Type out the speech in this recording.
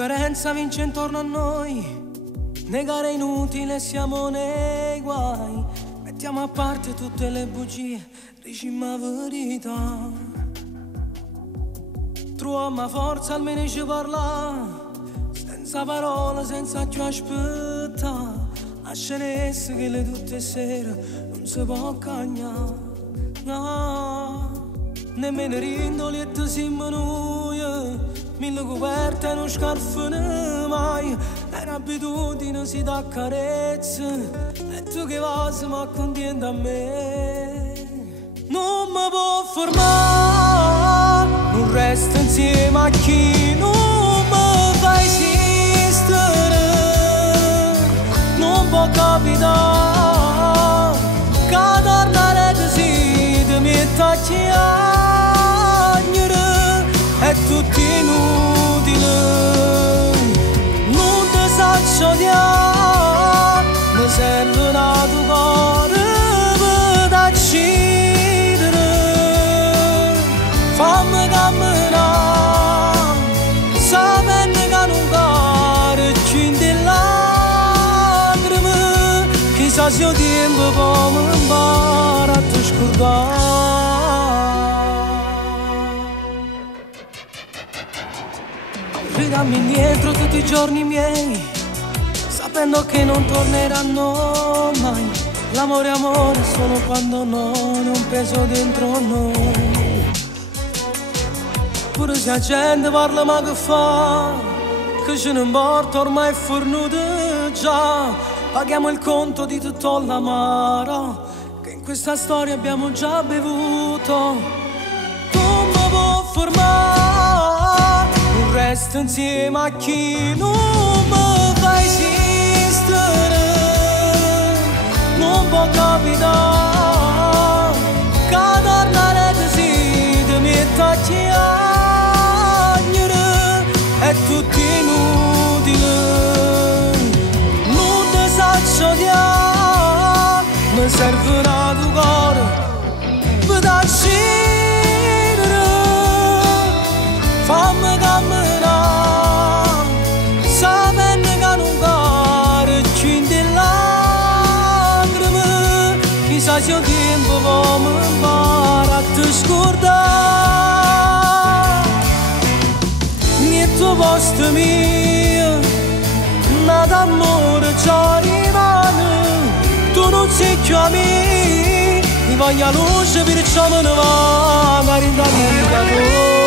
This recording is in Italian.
L'indifferenza vince intorno a noi, negare è inutile, siamo nei guai. Mettiamo a parte tutte le bugie, diciamo la verità. Troviamo forza almeno ci parla, senza parole, senza più aspettare. Lasciare che le tutte sere non si può cagnare, no. Nemmeno rindoli e ti si minuia, mille coperte e non scarfano mai. È un'abitudine, si dà carezze, e tu che vas ma contenta a me. Non mi può fermare, non resto insieme a chi non mi fa esistere. Non può capitare che tornare così ti metta a chiamare. È tutto inutile, non ti saccio odiare. Mi serve una tua cuore per uccidere. Fammi camminare, sapendo che non cade più in te lacrime. Chissà se il tempo può mi imparare a te scordare. Ridammi indietro tutti i giorni miei, sapendo che non torneranno mai. L'amore è amore solo quando non è un peso dentro noi. Pure se la gente parla ma che fa, che ce ne importa, ormai è fornuto già. Paghiamo il conto di tutto l'amaro che in questa storia abbiamo già bevuto. Non mi può fermare, non resto insieme a chi non mi fa esistere. Non può capitare che tornare così ti metta a chiamare. È tutto inutile, non ti saccio odiare. Mi serve una tua cuore per uccidere. Fammi camminare, sapendo che non cade più in te lacrime. Chissà se il tempo può mi imparare a te scordare. Niente posto mio, nada amore già rimane. Tu non sei più a me, mi voglio luce perciò me ne va, magari in vita tua.